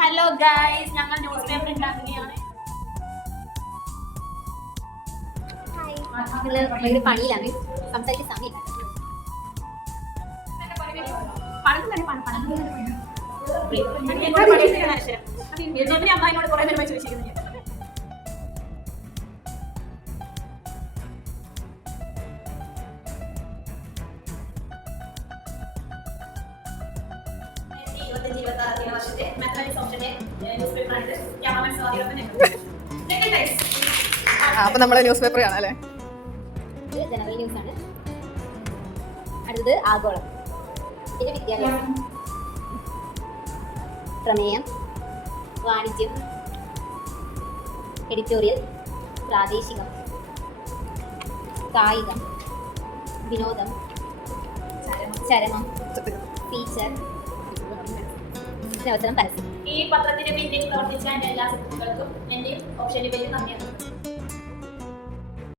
Hello guys, ഞങ്ങൾ news paper ഉണ്ടാക്കുകയാണ്. ഭയങ്കര പണിയിലാണ്, സംസാരിക്കാൻ സമയമില്ല. അമ്മയോട് കുറെ നേരമായി ചോദിച്ചിരുന്നു. അപ്പൊ നമ്മളെ ന്യൂസ് പേപ്പർ കാണാം അല്ലേ? ഇത് ജനറൽ ന്യൂസ് ആണ്. അടുത്തത് ആഗോളം, പിന്നെ വിദ്യാഭ്യാസം, പ്രമേയം, വാണിജ്യം, എഡിറ്റോറിയൽ, പ്രാദേശികം, കായികം, വിനോദം, ചരമം, ഫീച്ചർ, അവസരം, പരസ്യം. ഈ പത്രത്തിന്റെ പിന്നിൽ പ്രവർത്തിച്ച എല്ലാ സുഹൃത്തുക്കൾക്കും എന്റെ ഓപ്ഷന് പേര് നന്ദിയാണ്.